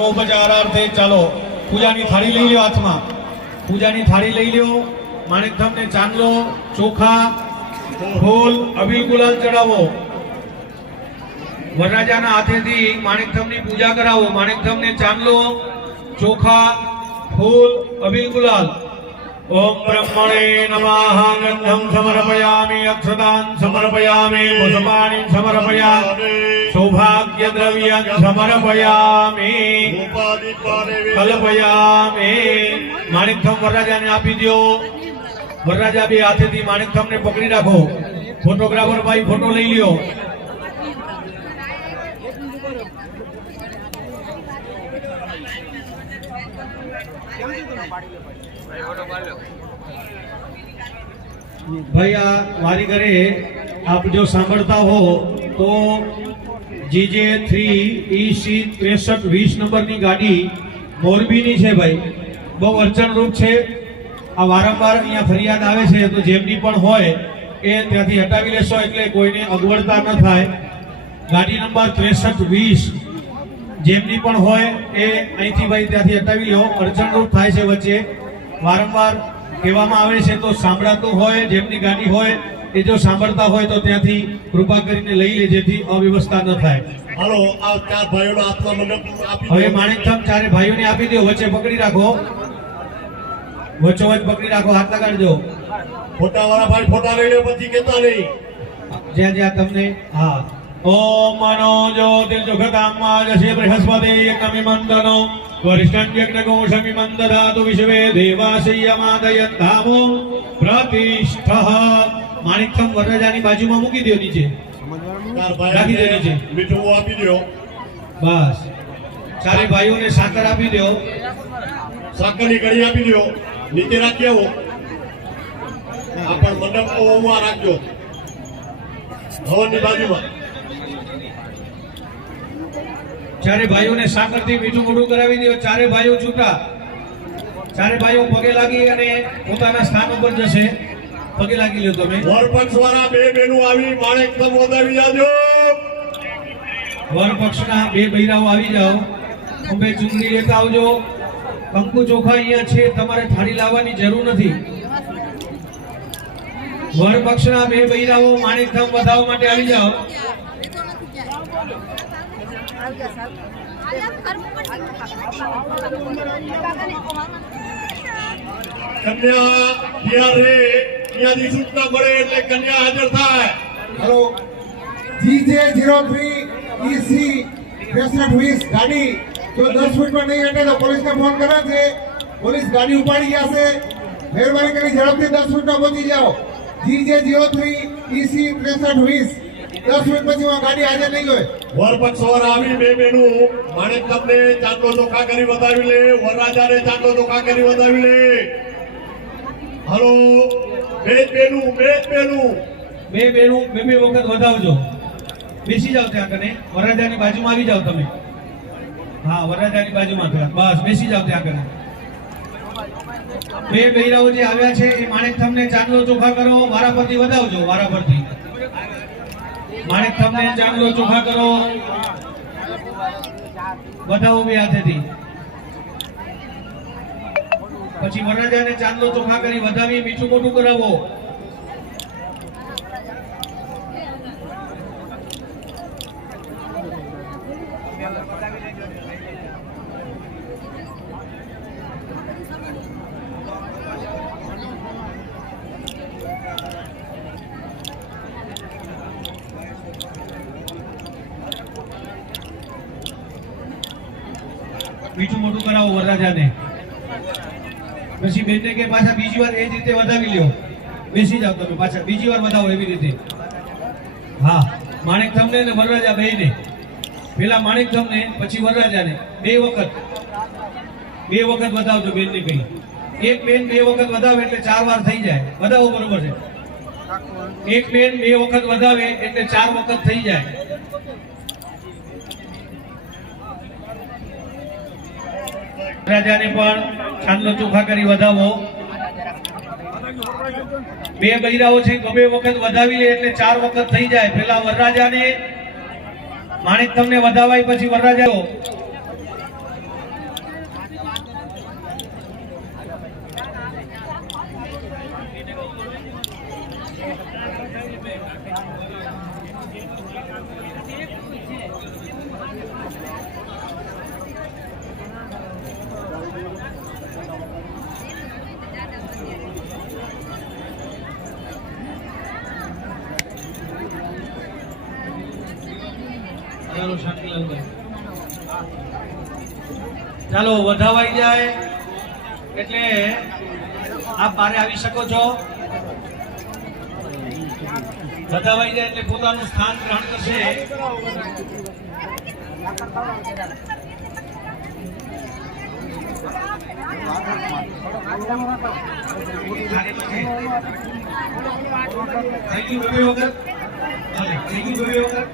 उपचारार्थे चलो पूजानी थाળી લઈ લ્યો હાથમાં પૂજાની થાળી લઈ લ્યો માણેકધામને ચાંદલો ચોખા ફૂલ અબીલ ગુલાલ ચડાવો વરરાજાના હાથેથી માણેકધામની પૂજા કરાવો માણેકધામને ચાંદલો ચોખા ફૂલ અબીલ ગુલાલ ओम ब्रह्मणे नमः गंधं समर्पयामि अक्षतान् समर्पयामि पुष्पाणि समर्पयामि सौभाग्य द्रव्यं समर्पयामि कल्पयामि माणिकधाम वरराजाने आपी दो वरराजा बे हाथेथी माणिकधामने पकड़ी राखो फोटोग्राफर भाई फोटो लई ल्यो भाई आ वारी करे आप जो सांभळता हो तो जीजे 3 EC 6320 नंबर नी गाड़ी मोरबी नी छे भाई बहु अड़चण रूप छे आ वारंवार अहींया फरियाद आवे छे तो जेमनी पण होय ए त्याथी हटावी लेशो એટલે કોઈને અગવડતા ન થાય ગાડી નંબર 6320 જેમની પણ હોય એ અહીંથી ભાઈ ત્યાંથી હટાવી લ્યો અડચણ રૂપ થાય છે વચ્ચે વારંવાર કહેવામાં આવે છે તો સાંભળાતું હોય જેમની ગાડી હોય એ જો સાંભળતા હોય તો ત્યાંથી કૃપા કરીને લઈ લે જેથી અવ્યવસ્થા ન થાય હાલો આ ચાર ભાઈઓનો હાથમાં મંડપ આપી હવે માણેકધામ ચારે ભાઈઓને આપી દો વચ્ચે પકડી રાખો વચ્ચોવચ પકડી રાખો હાથ લગાડજો ફોટાવાળા ભાઈ ફોટા લઈ લે પછી કહેતા નહીં જ્યાં જ્યાં તમને હા ओम मनो ज्योतिर्जुगतामाजसे बृहस्पति यज्ञमिमन्दनो वरिष्ठं यज्ञकोशमिमन्दधातु विश्वे देवाशय्यमादयन्तामो प्रतिष्ठः माणिकधाम वरराजानी बाजूમાં મૂકી દો નીચે રાખી દો નીચે મીઠું આપી દો બસ ચારે ભાઈઓને સાકર આપી દો સાકરની કડી આપી દો નીચે રાખી આવો આપણ મંડપ ઓવા રાખજો ભવનની બાજુમાં चारे भाइयों ने साकर थी मीठू मोठू करावी दो चारे भाइयों छूटा चारे भाइयों पगे लागी अने पोताना स्थान पर जशे पगे लागी ल्यो तमे वर पक्षवाळा बे बेनु आवी माणेकधाम વધાવી જાજો वर पक्षना बे बૈરાઓ આવી જાઓ અંબે ચુંદડી લેતા આવજો કંકુ ચોખા અહીંયા છે તમારે થાળી લાવવાની જરૂર નથી वर पक्षना बे બૈરાઓ માણેકધામ વધાવવા માટે આવી જાઓ कन्या ત્યારે ત્યાંની સૂચના મળે એટલે કન્યા હાજર થાય हेलो GJ03 EC 6320 गाड़ी जो 10 फीट में नहीं हटे तो पुलिस ने फोन करा थे पुलिस गाड़ी उपाड़ी गया से मेहरबानी करी झड़प से 10 फीट में पहुंची जाओ GJ03 EC 6320 10 मिनिट પછી આ ગાડી હાજર નહીં હોય વર પક્ષવાર આવી બે બેનું માણેકધામને ચાંદલો ચોખા કરી વધાવી લે વરરાજાને ચાંદલો ચોખા કરી વધાવી લે હાલો બે બેનું બે વખત વધાવજો બેસી જાવ ત્યાં કને વરરાજાની બાજુમાં આવી જાવ તમે હા વરરાજાની બાજુમાં બસ બેસી જાવ ત્યાં કને બે બૈરાઓ જે આવ્યા છે એ માણેકધામને ચાંદલો ચોખા કરો વારાફરતી વધાવજો વારાફરતી माणिकधामने चांदलो चोखा करो बताओ बे हाथेथी પછી વરરાજાને ચાંદલો ચોખા કરી વધાવી મીઠું મોટું કરાવો मीठू मोटू करावो वरराजाने પછી બેને કે પાછા બીજી વાર એ જ રીતે વધાવી લ્યો બેસી જાવ તમે પાછા બીજી વાર વધાવો એવી રીતે હા માણેકધામને ને વરરાજા બેને પેલા માણેકધામને પછી વરરાજાને બે વખત વધાવજો બેનને કઈ એક બેન બે વખત વધાવે એટલે 4 વાર થઈ જાય વધાવો બરોબર છે એક બેન બે વખત વધાવે એટલે 4 વખત થઈ જાય રાજાને પણ ચાંદલો ચોખા કરી વધાવો બે બૈરાઓ છે ગમે વખત વધાવી લે એટલે 4 વખત થઈ જાય પેલા વરરાજાને માણેકધામને વધાવાય પછી વરરાજા ચાલો શાંતિલાલભાઈ, ચાલો વધાવાઈ જાય એટલે આપ બારે આવી શકો છો. વધાવાઈ જાય એટલે પોતાનું સ્થાન ગ્રહણ કરશે. થેન્ક યુ બેબી વગર, થેન્ક યુ બેબી વગર.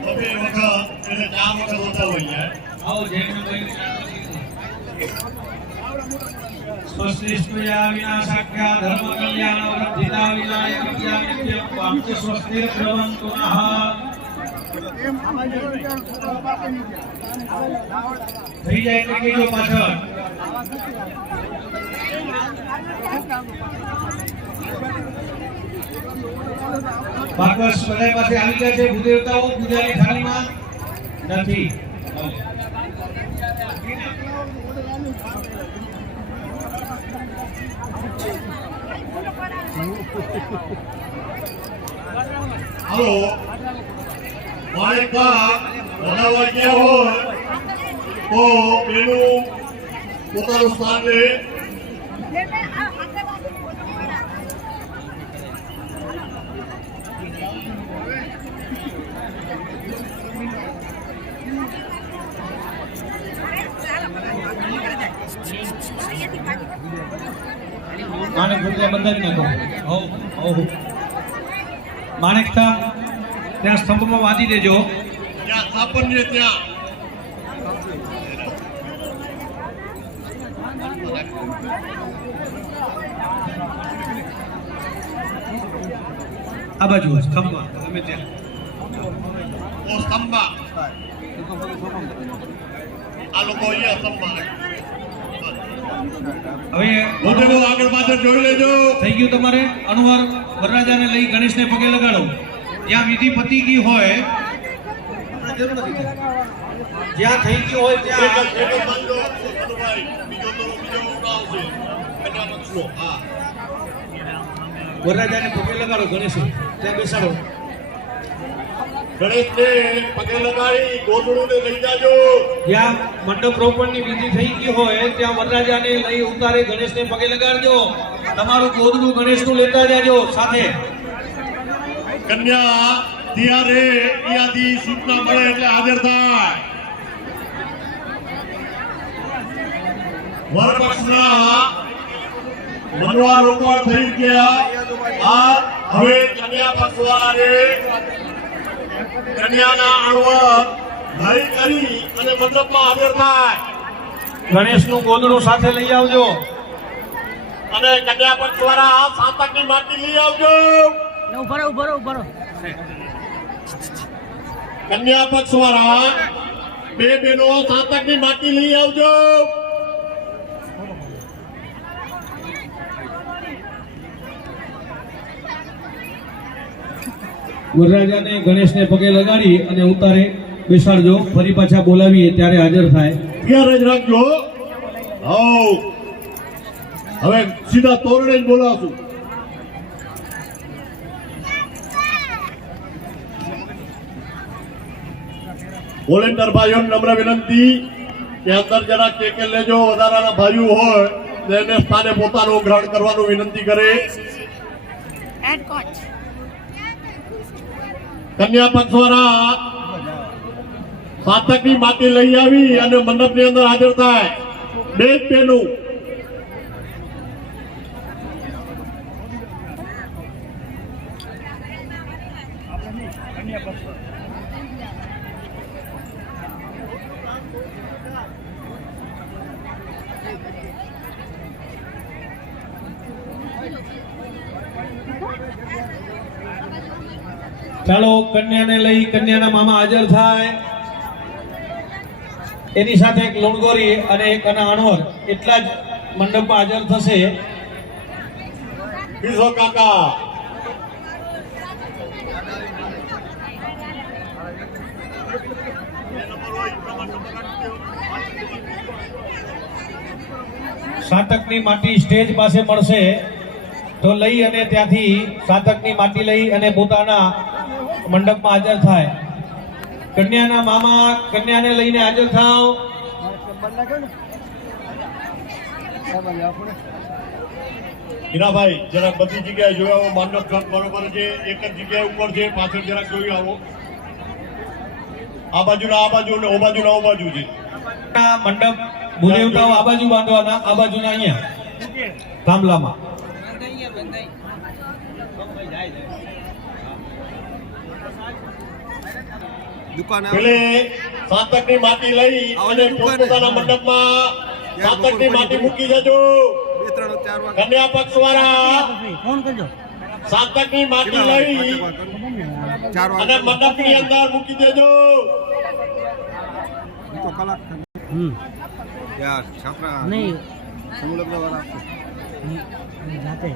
બે વખત એટલે 4 વખત ઓછા હોય યાર. આવો જૈન ભાઈ સ્વસ્તિસ્તુયા વિનાશાખ્યા ધર્મ કલ્યાણ વૃદ્ધિતા વિનાયક જ્ઞાનિત્યમ વાંચે સ્વસ્તિર ભ્રવંતુ નઃ. થઈ જાય એટલે કહેજો પાછળ. બાકસ બધા પાસે આવી ગયા છે. ભૂદેવતાઓ પૂજાની થાળીમાં નથી. હાલો માણેકના વધાવા ગયા હોય તો પેલું પોતાનું સ્થાન લે. માણેક ભૂતિયા બંધાવી નાખો. માણેકતા ત્યાં સ્તંભમાં બાંધી દેજો. ત્યાં સ્થાપનને ત્યાં આ બાજુ સ્તંભમાં ગમે ત્યાં. ઓ સ્તંભા આ લોકો અહીંયા સ્તંભમાં હવે મોટેલો આગળ પાછળ જોઈ લેજો. થઈ ગયું તમારે. અનુવાર વરરાજાને લઈ ગણેશને પગે લગાડો. જ્યાં વિધિ પતી ગઈ હોય, જ્યાં થઈ ગયું હોય ત્યાં વરરાજાને પગે લગાડો. ગણેશ ત્યાં બેસાડો. ગણેશને પગે લગાડી ગોદડુંને લઈ જાજો. જ્યાં મંડપ રોપણની વિધિ થઈ ગઈ હોય ત્યાં વરરાજાને લઈ ઉતારે ગણેશને પગે લગાડજો. તમારું ગોદડું ગણેશનું લેતા જાજો સાથે. કન્યા ત્યારે ત્યાંથી સૂચના મળે એટલે હાજર થાય. વર પક્ષના મનવા રોપણ થઈ ગયા. આ હવે કન્યા પક્ષવાળાને કન્યાના અણવર લઈ કરી અને મંડપમાં હાજર થાય. ગણેશનું ગોદડું સાથે લઈ આવજો. અને કન્યા પક્ષવાળા સાતકની માટી લઈ આવજો. ઉભરો કન્યા પક્ષવાળા બે બહેનો સાતકની માટી લઈ આવજો. વરરાજાને ગણેશને પગે લગાડી અને ઉતારે બેસાડજો. ફરી પાછા બોલાવીએ ત્યારે હાજર થાય. તૈયાર જ રાખજો. હઉ હવે સીધા તોરણે જ બોલાવશું. વોલેન્ટિયર ભાઈઓને નમ્ર વિનંતી કે અંદર જરા કે લેજો. વધારાના ભાઈઓ હોય તેને સ્થાને પોતાનું ગ્રહણ કરવાનું વિનંતી કરે. હેડ કોચ કન્યા પક્ષવાળા સાતકની માટી લઈ આવી અને મંડપની અંદર હાજર થાય. બે જ બહેનું ચાલો કન્યાને લઈ કન્યાના મામા હાજર થાય. એની સાથે એક લોણગોરી અને એક અણવર એટલા જ મંડપમાં હાજર થશે. કિશો કાકા સાતકની માટી સ્ટેજ પાસે મળશે તો લઈ અને ત્યાંથી સાતકની માટી લઈ અને પોતાના મંડપમાં હાજર થાય. કન્યાના મામા કન્યાને લઈને હાજર થાવ. હીરાભાઈ જરાક બધી જગ્યાએ જોઈ આવો. મંડપ ઘર બરોબર છે, એક જ જગ્યાએ ઉપર છે, પાછળ જરાક જોઈ આવો. આ બાજુના આ બાજુ ને ઓ બાજુના ઓ બાજુ છે. આ મંડપ ભૂદેવતાઓ આ બાજુ બાંધવાના, આ બાજુના અહીંયા થાંભલામાં. પેલે સાતકની માટી લઈ અને પોતપોતાના મંડપમાં સાતકની માટી મૂકી જજો. કન્યા પક્ષ વાળા ફોન કરજો. સાતકની માટી લઈ અને મંડપની અંદર મૂકી દેજો. નહીં જાતે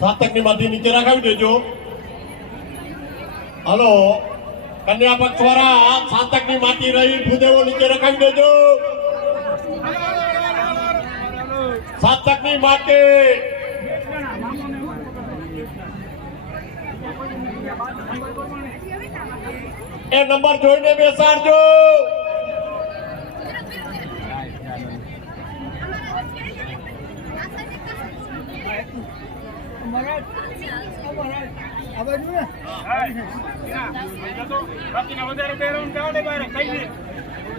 સાતકની માટી નીચે રખાવી દેજો. હલો, કન્યા પક્ષ વાળા સાતકની માટી રહી ભૂદેવો નીચે રખાવી દેજો. સાતકની માટી એ નંબર જોઈને બેસાડજો.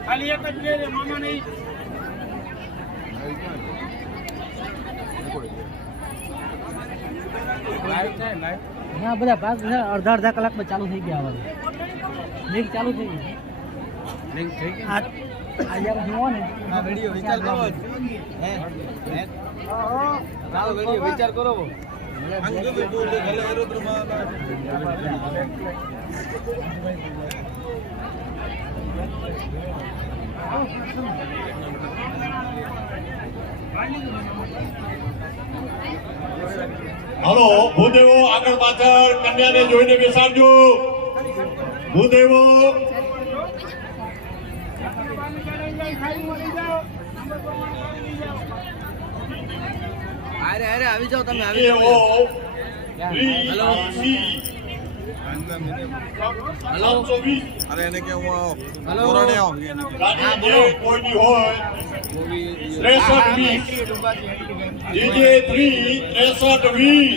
ખાલી એક જ છે મામા નહીં. હા બધા ભાગ અડધા અડધા કલાકમાં ચાલુ થઈ ગયા હવે. લિંક ચાલુ થઈ ગઈ. લિંક થઈ ગઈ. આ યાર જોવો ને આ વિડિયો વિચાર કરો. ચાલો વિડિયો વિચાર કરો. હલો, ભૂદેવો આગળ પાછળ કન્યાને જોઈને બેસાડજો. ભૂદેવો અરે આવી જાઓ તમે એ ઓ હેલો હેલો 720 અરે એને કે હું હેલો. કોરાણે આવું ગાડી જે કોઈની હોય 6320 DJ 3 6320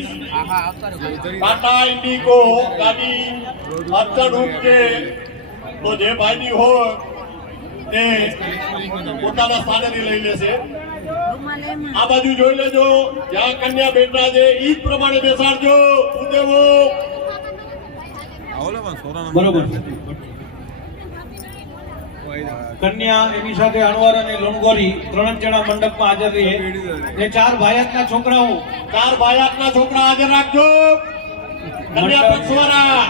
ટાટા ઇન્ડિગો ગાડી અડચણરૂપ છે તો જે ભાઈની હોય તે પોતાના સ્થાનેથી લઈ લેશે. આ બાજુ જોઈ લેજો, જ્યાં કન્યા બેઠા છે ઈ જ પ્રમાણે બેસાડજો. ભૂદેવો આવો લે સોરાના બરોબર. કન્યા એની સાથે અણવર અને લણગોરી 3 જણા મંડપમાં હાજર રહે. ને 4 ભાયાતના છોકરાઓ 4 ભાયાતના છોકરા હાજર રાખજો. કન્યા પક્ષવાળા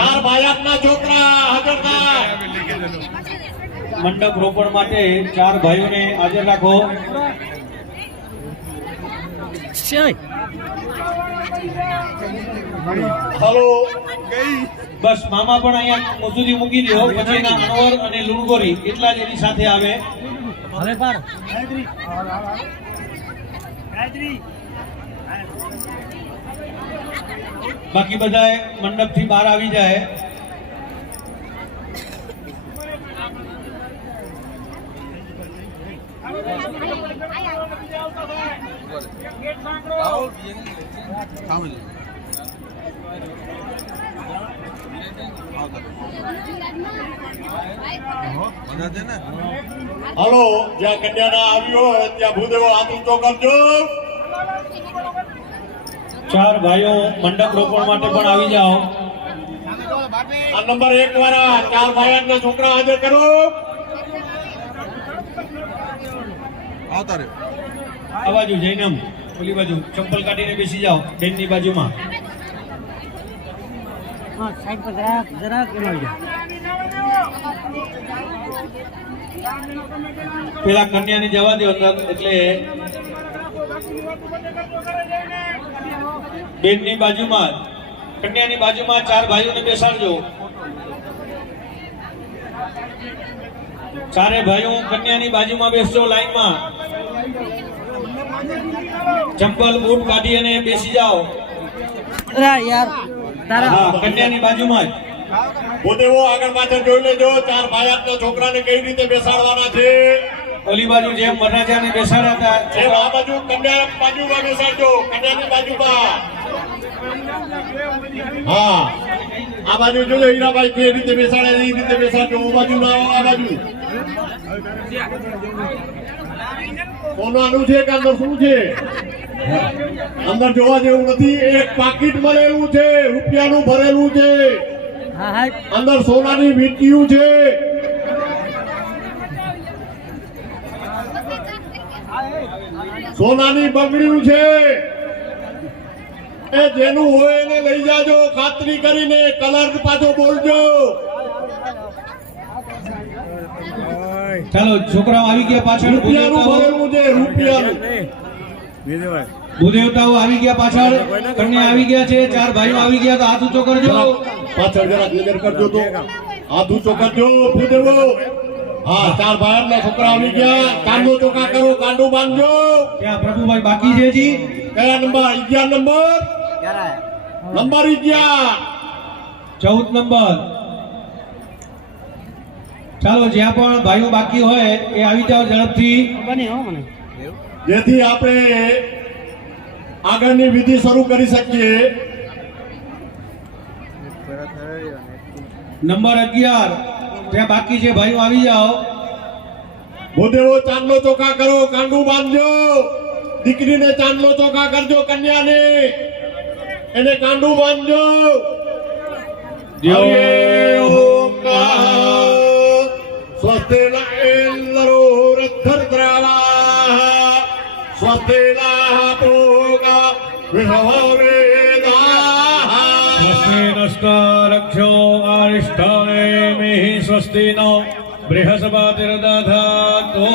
4 ભાયાતના છોકરા હાજર થાય. મંડપ રોપણ માટે 4 ભાઈઓને હાજર રાખો. હલો, બસ મામા પણ અહીંયા મજૂરી મૂકી દો. પછી એના અણવર અને લુણગોરી એટલા જ એની સાથે આવે. હવે પાર બાકી બધા મંડપ થી બહાર આવી જાય. બધા છે ને હલો, જ્યાં કન્યા ના આવી હોય ત્યાં ભૂદેવો હાથ ઊંચો કરજો. ચાર ભાઈઓ મંડપ રોપણ માટે પણ આવી જાઓ. આ નંબર 1 વાળા ચાર ભાઈઓના છોકરા હાજર કરો. આ બાજુ જૈનમ, ઓલી બાજુ ચંપલ કાઢીને બેસી જાઓ બેનની બાજુમાં. હા સાઈડ પર જરાક એમાં આવી જાઓ. પેલા કન્યાને જવા દો અંદર, એટલે બેનની બાજુમાં કન્યાની બાજુમાં ચાર ભાઈઓને બેસાડજો. ચારે ભાઈઓ કન્યાની બાજુમાં બેસજો લાઈનમાં. ચંપલ બૂટ કાઢી અને બેસી જાઓ. અરે યાર તારા હા, કન્યાની બાજુમાં જ. ભૂદેવો આગળ પાછળ જોઈ લેજો. ચાર ભાઈઓના છોકરાને કઈ રીતે બેસાડવાના છે. ઓલી બાજુ જેમ વરરાજાને બેસાડ્યા જેમ હતા આ બાજુ કન્યા બાજુમાં બેસાડજો. કન્યાની બાજુમાં. હા, આ બાજુ જોજો હીરાભાઈ કઈ રીતે બેસાડે એ રીતે બેસાડજો. આ બાજુ ના આવો, આ બાજુ. સોનાનું છે કે અંદર શું છે? અંદર જોવા જેવું નથી. એક પાકીટ મળેલું છે, રૂપિયાનું ભરેલું છે. હા હા અંદર સોનાની વીંટીયું છે. સોનાની બગડીયું છે. એ જેનું હોય એને લઈ જાજો, ખાતરી કરીને. કલર પાછો બોલજો. ચાલો, છોકરાઓ આવી ગયા પાછળ. રૂપિયાનું ભરેલું છે, રૂપિયાનું. ભૂદેવતાઓ આવી ગયા પાછળ. કન્યા આવી ગયા છે. ચાર ભાઈઓ આવી ગયા. તો હાથ ઊંચો કરજો. પાછળ જરા ક્લિયર કરજો તો. હાથ ઊંચો કરજો ભૂદેવો. હા, ચાર ભાઈના છોકરા આવી ગયા. કાંડો ચોકા કરો, કાંડો બાંધજો. ત્યાં પ્રભુભાઈ બાકી છે જી. કયા નંબર? 11 નંબર. નંબર 11. 14 નંબર. ચાલો, જ્યાં પણ ભાઈઓ બાકી હોય એ આવી જાઓ ઝડપથી. બને હો મને જેથી આપણે આગળની વિધિ શરૂ કરી શકીએ. નંબર 11 ત્યાં બાકી છે, ભાઈઓ આવી જાઓ. ભૂદેવો ચાંદલો ચોખા કરો, કાંડું બાંધજો. દીકરીને ચાંદલો ચોખા કરજો, કન્યાને એને કાંડું બાંધજો. હરિ ઓમ સ્વસ્તિન ઇન્દ્રો રથદ્રવા સ્વસ્તિન પૂગા વિહવેદાઃ સ્વસ્તિ નષ્ટારક્ષો આરિષ્ઠાનેમિઃ સ્વસ્તિ નો બૃહસ્પતિર્દધાતો.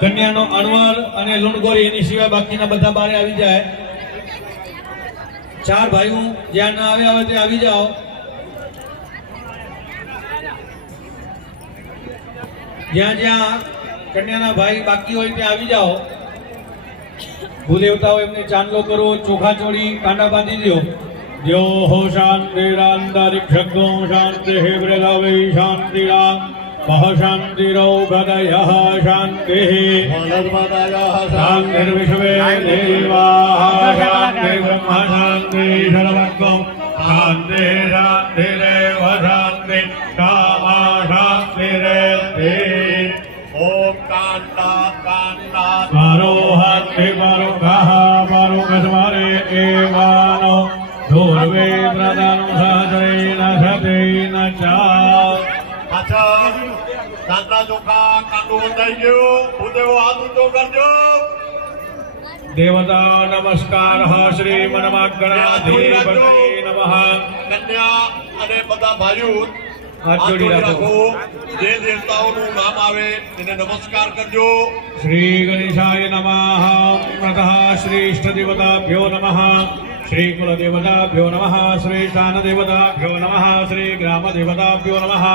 કન્યાનો અણવર અને લુણગોરી એની સિવાય બાકીના બધા બારે આવી જાય. ચાર ભાઈઓ જ્યાં ના આવ્યા હોય તે આવી જાઓ. જ્યાં જ્યાં કન્યાના ભાઈ બાકી હોય ત્યાં આવી જાઓ. ભૂદેવતાઓ એમને ચાંદલો કરો, ચોખા ચોળી, કાંડા બાંધી દો. જો હો શાંતિરાંતરિક્ષગો શાંતિ બ્રહ્મે શાંતિરામ મહ શાંતિરૌષધયઃ શાંતિઃ શાંતિર્વિશ્વે દેવાઃ શાંતિર્બ્રહ્મ શાંતિઃ સર્વગો શાંતિ શાંતિરેવ શાંતિ કામા શાંતિરેતિ. ઓમ કાંડા કાંડા મારો હાથે મારો ઘા મારો ગજવારે એવાનો ધોરવે પ્રદાનો સાજૈન સતૈન ચા. પાછળ કાંદા ચોખા કાંડું બંધાઈ ગયું. ભૂદેવો હાથ ઊંચો કરજો. દેવતા નમસ્કાર શ્રી મનમાગણાધિપતયે નમઃ. કન્યા અને બધા ભાઈઓ હાથ જોડી રાખો. જે દેવતાઓનું નામ આવે એને નમસ્કાર કરજો. શ્રી ગણેશાય નમઃ. પ્રતઃ શ્રી ઇષ્ટદેવતાભ્યો નમઃ. શ્રી કુલદેવતાભ્યો નમઃ. શ્રી શાનદેવતાભ્યો નમઃ. શ્રી ગ્રામદેવતાભ્યો નમઃ.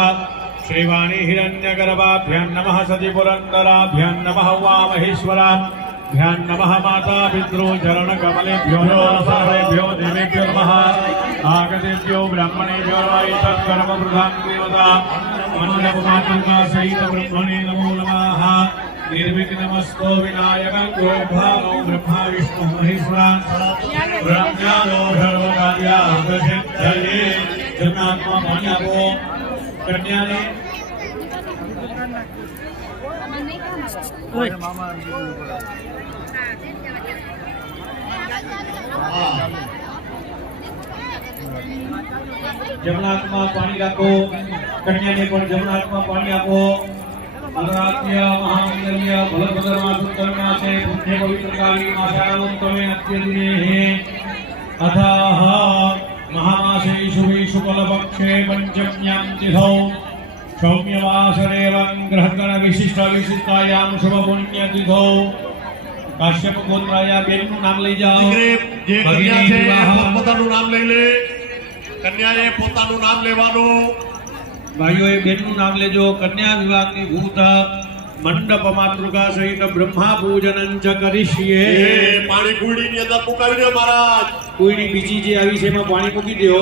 શ્રી વાણી હિરણ્યગર્ભાભ્યાં નમઃ. સતી પુરંદરાભ્યાં નમઃ. ઉમામહેશ્વરાભ્યાં નમઃ. માતા પિતૃ ચરણ કમલેભ્યો નમઃ. સર્વેભ્યો દેવેભ્યો નમઃ. આગતેભ્યો બ્રાહ્મણેભ્યો નમઃ. તત્કર્મ પ્રધાન દેવતા મંડપમાતંગા સહિત બ્રહ્મણે નમો નમઃ. निर्विघ्नमस्तो विनायकं भानो ब्रह्मा विष्णु महेश्वरा ब्रह्मज्ञानो सर्वकार्यार्थसिद्धये. जन्मात्मा पानी आपो. कन्याने હા જમણા હાથમાં પાણી રાખો, કન્યાને પણ જમણા હાથમાં પાણી આપો. અનુરાધ્ય મહામંગલ્ય ભલભદ્રમાં સુંદરમાં છે પુણ્ય પવિત્રકાળી માસાળમ તમે અત્યદિને અથાહ મહામાસે શુભે શુક્લપક્ષે પંચમ્યાં તિથૌ સૌમ્યવાસરેવં ગ્રહગણ વિશિષ્ટ વિશિષ્ટાયામ શુભ પુણ્ય તિથૌ કાશ્યપ ગોત્રાયા બેનનું નામ લઈ જાઓ. દીકરી જે કન્યા છે એ પોતાનું નામ લઈ લે. કન્યાએ પોતાનું નામ લેવાનું. ભાઈઓએ બેનનું નામ લેજો. કન્યા વિવાહની ભૂત મંડપ માતૃકા સહિત બ્રહ્મા પૂજનં ચ કરીશ્યે. એ પાણી કુંડીની અંદર મુકાવી દો મહારાજ. કોઈની બીજી જે આવી છે એમાં પાણી મૂકી દો.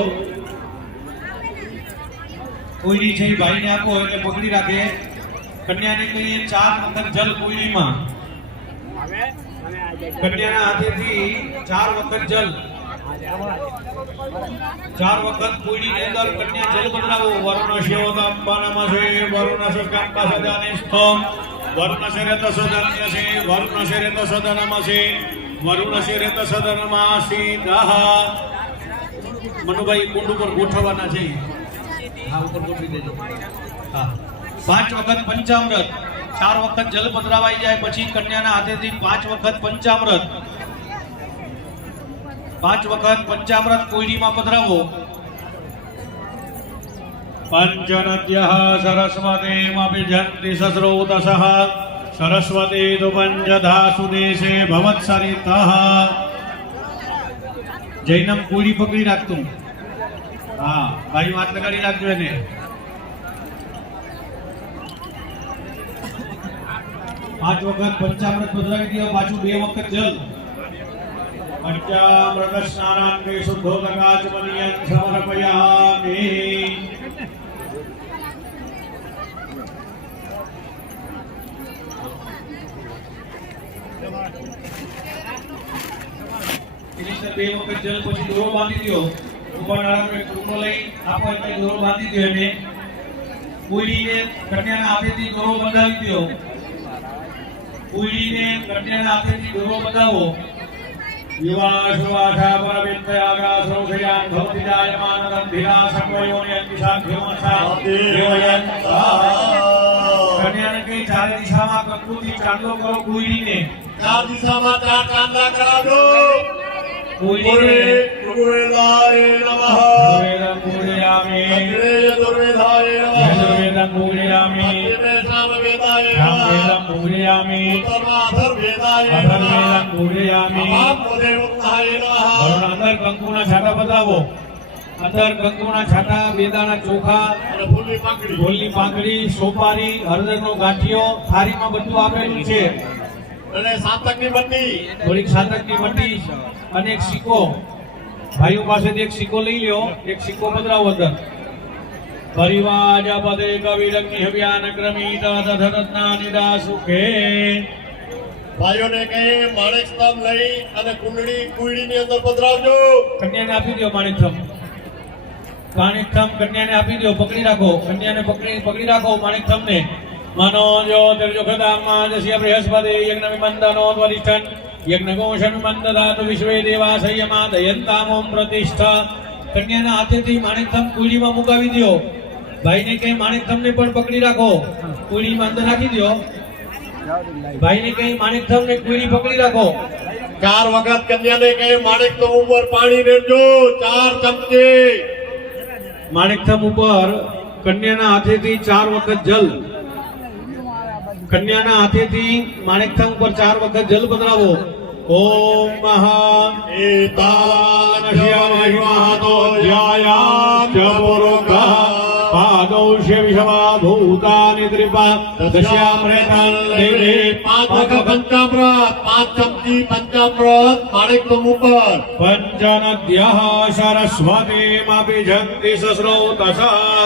કોઈની છે એ ભાઈને આપો એટલે પકડી રાખે. કન્યાને કહીએ 4 વખત જલ કોઈનીમાં. કન્યાના હાથેથી 4 વખત જલ. 4 વખત કોઈની અંદર કન્યા જલ બદલાવો. વર્ણશ્યોતાંબાનામસે વર્ણશકાંબા સદાનેસ્તમ વર્ણશરેત સદન્યસે વર્ણશરેત સદનમસે વરુણશરેત સદનમાસીદઃ. મનુભાઈ કુંડ ઉપર ગોઠવવાના છે. હા, ઉપર ગોઠવી દેજો. હા, 5 વખત પંચામૃત. 4 વખત જલ પધરાવાઈ જાય પછી કન્યાના હાથેથી 5 વખત પંચામૃત. 5 વખત પંચામૃત કોઈડીમાં પધરાવો. પંચનદ્યઃ સરસ્વતીમભિજન્તિ સસ્રોતસઃ સરસ્વતી તુ પંચધાસુ દેશે ભવત્સરિતઃ. જૈનમ કોઈડી પકડી રાખતું. હા, ભાઈ વાત લગાડી રાખજો એને. પાંચ વખત પંચામૃત પધરાવી દો. પાછું 2 વખત જલ. પંચામૃત સ્નાનાંગે શુદ્ધોદકાચમનિયં સમર્પયામિ. બે વખત જલ પછી દોરો બાંધી દો. ઉપર નાળાનો એક ટુકડો લઈ આપો એટલે દોરો બાંધી દો. એને કોઈડીને કન્યાના હાથેથી દોરો બંધાવી દો. કોઈડીને કન્યાના હાથેથી દોરો બંધાવો. યુવાશુવાશા પરવિત્તયાગાસો શયાન ભવતિ જાયમાનં ધીરા સકવયોને અંતિશાખ્યોમસા દેવયંતઃ. કન્યાને કઈ ચારે દિશામાં પ્રકૃતિ ચાંદલો કરો. કોઈડીને 4 દિશામાં 4 ચાંદલા કરાવજો. કોઈડીને દુર્વેદાય નમઃ. વેદં પૂજયામિ. અગ્રે દુર્વેદાય નમઃ. વેદં પૂજયામિ. અગ્રે સામવેદાય વેદં નમઃ. પૂજયામિ. ઉત્તરમાધર્વેદાય નમઃ. વેદં પૂજયામિ. મહાપોદેવતાય નમઃ. અંદર કંકુના છાંટા બતાવો. અંદર કંકુના છાંટા, બેદાણા ચોખા, અને ફૂલની પાંખડી. ઢોલની પાંખડી, સોપારી, હળદરનો ગાંઠિયો થાળીમાં બધું આપેલું છે. અને સાતકની બંડી. થોડીક સાતકની મંડી અને એક સિક્કો. ભાઈઓ પાસેથી એક સિક્કો લઈ લ્યો. એક સિક્કો પધરાવો અંદર. પરિવાજ પદે કવિરગ્નિ હવ્યાન ક્રમિત તથરત્નાનિદા સુખે. ભાઈઓને કહે માણેક સ્તંભ લઈ અને કુંડળી કુંડીની અંદર પધરાવજો. કન્યાને આપી દો માણેકથમ. માણેકથમ કન્યાને આપી દો. પકડી રાખો. કન્યાને પકડી રાખો માણેકથમને. મનો જો તિર્જોખદામાં જસ્ય બૃહસ્પતિ યજ્ઞ વિમંદનો વરિષ્ઠન યજ્ઞ ગોષણ વિમંદદાતુ વિશ્વે દેવા સંયમા દયંતામોમ પ્રતિષ્ઠા. કન્યાના હાથેથી માણેકથમ કુંડીમાં મુકાવી દો. ભાઈને કઈ માણેકથમને પણ પકડી રાખો. કુંડીમાં અંદર રાખી દો. ભાઈને કઈ માણેકથમને કુંડી પકડી રાખો. 4 વખત કન્યાને કહે માણેક તો ઉપર પાણી રેડજો. 4 ચમચી. માણેકથમ ઉપર કન્યાના હાથેથી 4 વખત જલ. કન્યાના હાથેથી માણેકથમ ઉપર 4 વખત જલ પધરાવો. ઓમ મહા એતાવાનશ્યમહિમાતો ધ્યાયામ ચ પુરુષઃ પાદૌષ્ય વિષમા ભૂતાનિ ત્રિપા દશ્યામ્રેતં દેવે 5 વખત પંચામૃત. 5 ચમચી પંચામૃત માણેક તો ઉપર. પંચનદ્યઃ સરસ્વતીમભિજન્તિ સસ્રોતસઃ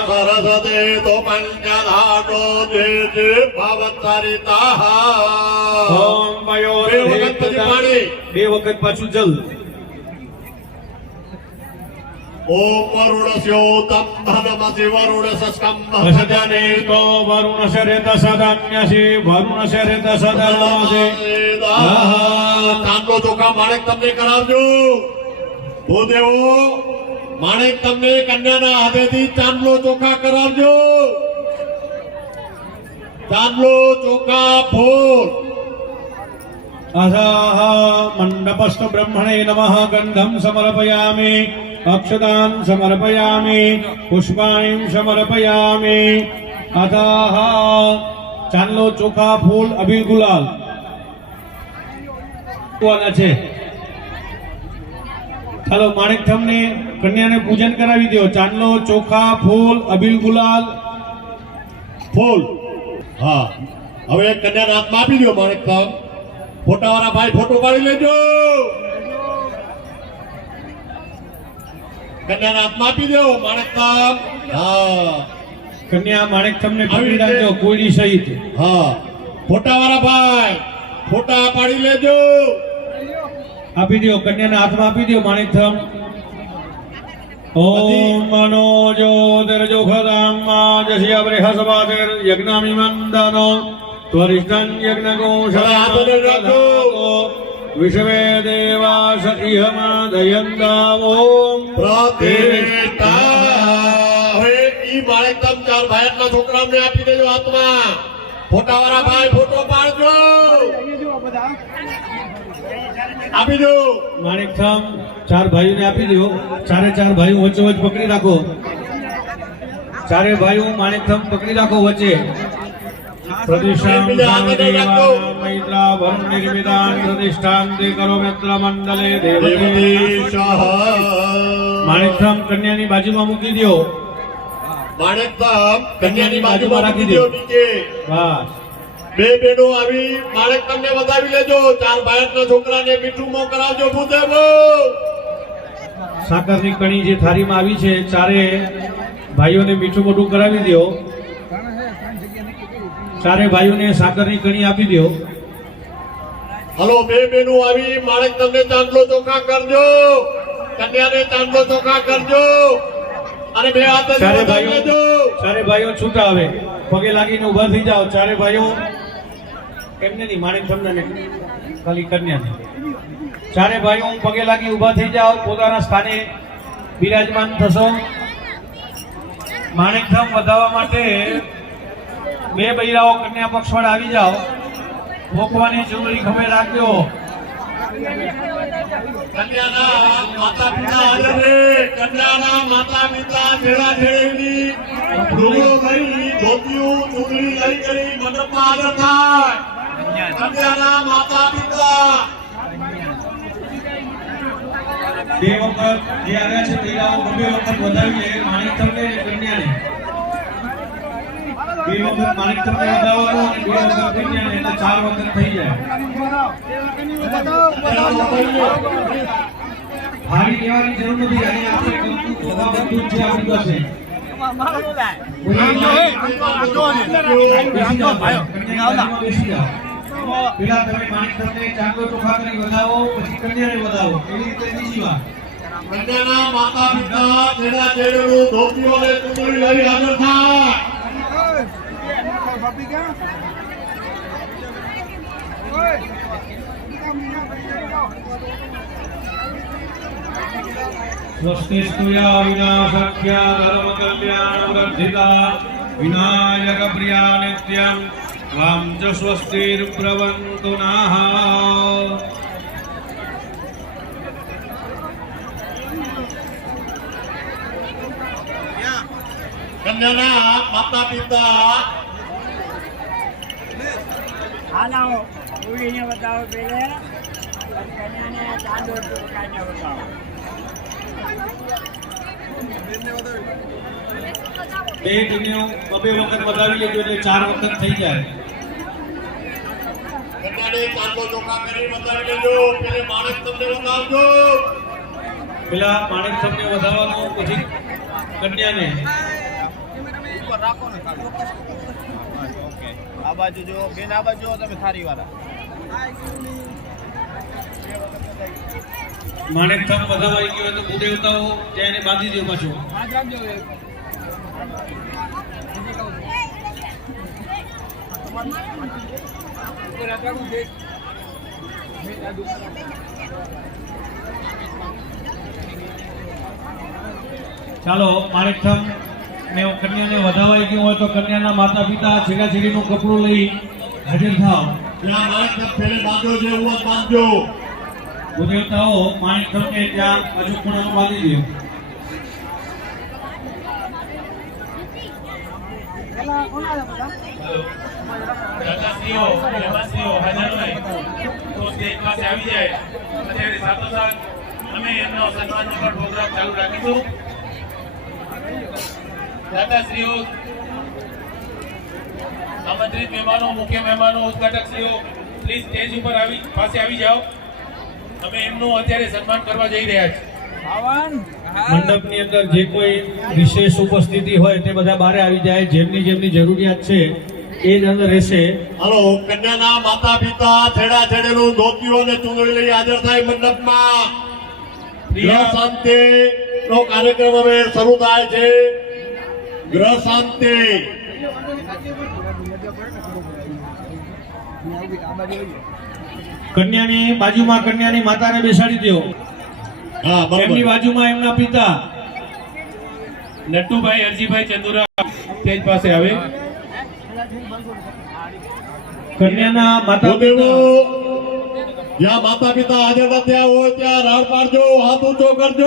સરસ્વતે તો પંચધાતો જે ભવત્સરિતઃ. ઓમ મયો 2 વખત પછી પાણી. 2 વખત પાછું જલ. ઓમ વરુણસ્યો તમ ભદમસી વરુણસસ્કમ અસદને તો વરુણસ્ય રેતસદન્યસી વરુણસ્ય રેતસદન્યસી ચાંદલો ચોખા માણેક તમને કરાવજો ભૂદેવો માણેક તમને કન્યાના હાથેથી ચાંદલો ચોખા કરાવજો ચાંદલો ચોખા ફૂલ અસહ મંડપસ્થ બ્રહ્મણે નમઃ ગંધમ સમર્પયામિ અક્ષતાન સમર્પયામિ પુષ્પાણિ સમર્પયામિ અતઃ ચાંદલો ચોખા ફૂલ અબીલ ગુલાલ છે. ચાલો માણેક તમને કન્યાને પૂજન કરાવી દો. ચાંદલો ચોખા ફૂલ અબીલ ગુલાલ ફૂલ. હા હવે કન્યાના હાથમાં આપી દો માણેક કામ. ફોટાવાળા ભાઈ ફોટો પાડી લેજો. કન્યાના હાથમાં આપી દો માણેક કામ. હા કન્યા માણેક તમને પકડી રાખજો કોયડી સહિત. હા ફોટાવાળા ભાઈ ફોટા પાડી લેજો. આપી દો કન્યાના હાથમાં આપી દો માણેક થમ. ઓમ મનોજો દરજોખદામ જસ્ય બ્રહસ્પતિર યજ્ઞમિમંદનો ત્વરિષ્ઠં યજ્ઞગોષાદો વિશ્વે દેવાસ ઇહમદયંતા ઓમ પ્રતિષ્ઠા. હવે ઈ માણેક તમ ચાર ભાઈના છોકરાઓને આપી દેજો હાથમાં. ફોટાવાળા ભાઈ ફોટો પાડજો. આપી દો માણેક થમ ચાર ભાઈઓને આપી દો. ચારે ચાર ભાઈઓ વચ્ચે વચ્ચે પકડી રાખો. ચારે ભાઈઓ માણેક થમ પકડી રાખો વચ્ચે. પ્રતિષ્ઠાં મૈત્રા વરુણ નિર્મિતાન પ્રતિષ્ઠાંતિ કરો મિત્ર મંડલે દેવતી. માણેક થમ કન્યાની બાજુમાં મૂકી દો. માણેક તમ કન્યાની બાજુમાં રાખી દો નીચે. બસ બે બેનો આવી માણેક તમને વધાવી લેજો. ચાર ભાઈના છોકરાને મીઠું મોં કરાવજો ભૂદેવો. સાકરની કણી જે થાળીમાં આવી છે ચારે ભાઈઓને મીઠું મોઢું કરાવી દો. ચારે ભાઈઓને સાકરની કણી આપી દો. હલો બે બેનો આવી માણેક તમને ચાંદલો ચોખા કરજો. કન્યાને ચાંદલો ચોખા કરજો અને બે હાથે ચારે વધાવી ભાઈઓ લેજો. ચારે ભાઈઓ છૂટા આવે પગે લાગીને ઉભા થઈ જાઓ. ચારે ભાઈઓ એમને નહીં માણેક તમને ખાલી કન્યાને. ચારે ભાઈઓ પગે લાગી ઉભા થઈ જાઓ. પોતાના સ્થાને બિરાજમાન થશો. માણેક થમ વધાવવા માટે બે બૈરાઓ કન્યા પક્ષ વાળા આવી જાઓ. ભોખવાની ચૂંદડી ખભે રાખજો. કન્યાના માતા પિતા હાજર છે. કન્યાના માતા પિતા છેડા છેડીની ડુંગરો કરી ધોતિયું ચૂંદડી લઈ કરી મંડપમાં હાજર થાય. કન્યાના માતા પિતા બે વખત જે આવ્યા છે બૈરાઓ બે વખત વધાવીએ માણેક થમને કન્યાને. બે વખત માણેક થમને વધાવવાનો અને બે વખત કન્યાને એટલે 4 વખત થઈ જાય. હારી લેવાની જરૂર નથી. અને આપણે બધું ચોખા બધું જ છે આપણી પાસે. બેસી જાઓ. પેલા તમે માણેક થમને ચાંદલો ચોખા કરી વધાવો પછી કન્યાને વધાવો. એવી રીતે બીજી વાર. કન્યાના માતા પિતા છેડા છેડીનું ધોતિયું અને ચૂંદડી લઈ હાજર થાય. स्वस्ति स्तुया विनाशक्या धर्म कल्याण वर्धिता विनायक प्रिया नित्यं त्वां च स्वस्तिर्भ्रवन्तु नः. કન્યાના માતા પિતા હાલો પૂરીને બતાવો પેલે કન્યાને ચાંદો ચોખાને બતાવો. બે કન્યાઓ બબે વખત વધાવી લેજો એટલે 4 વખત થઈ જાય. કન્યાને ચાંદલો ચોખા કરી બતાવી લેજો. પેલે માણેક તમને બતાવજો. પેલા માણેક તમને વધાવવાનું પછી કન્યાને. આ બાજુ જો બેન, આ બાજુ જો તમે થારી વાળા. માણેક થાપ બધા આવી ગયો હોય તો કુદેવતાઓ ત્યાં એને બાંધી દો પાછો. ચાલો માણેક થાપ ને કન્યાને વધાવાઈ ગયું હોય તો કન્યાના માતા પિતા છેડા છેડીનું કપડું લઈ હાજર થાવ. ત્યાં માણેક થાપ ફેરે બાંધો છે એવું જ બાંધજો. કુદેવતાઓ માણેક થાપને ત્યાં બાજુ ખૂણામાં બાંધી દો. દાદાશ્રીઓ મહેમાનશ્રીઓ હાજર હોય તો સ્ટેજ પાસે આવી જાય. અત્યારે સાથોસાથ અમે એમનો સન્માનનો પણ પ્રોગ્રામ ચાલુ રાખીશું. દાદાશ્રીઓ, આમંત્રિત મહેમાનો, મુખ્ય મહેમાનો, ઉદ્ઘાટકશ્રીઓ પ્લીઝ સ્ટેજ ઉપર પાસે આવી જાઓ. અમે એમનું અત્યારે સન્માન કરવા જઈ રહ્યા છીએ. મંડપની અંદર જે કોઈ વિશેષ ઉપસ્થિતિ હોય તે બધા બહાર આવી જાય. જેમની જેમની જરૂરિયાત છે એ જ અંદર રહેશે. હાલો, કન્યાના માતા પિતા છેડા છેડેલું ધોતિયું અને ચૂંદડી લઈ હાજર થાય મંડપમાં. ગ્રહ શાંતિ નો કાર્યક્રમ હવે શરૂ થાય છે. ગ્રહ શાંતિ. કન્યાની બાજુમાં કન્યાની માતાને બેસાડી દો. હા, એમની બરાબર. બાજુમાં એમના પિતા. નટુભાઈ અરજીભાઈ ચંદુરા સ્ટેજ પાસે આવે. કન્યાના માતા ભૂદેવો, પિતા જ્યાં માતા પિતા હાજર ના થયા હોય ત્યાં રાડ પાડજો, હાથ ઊંચો કરજો.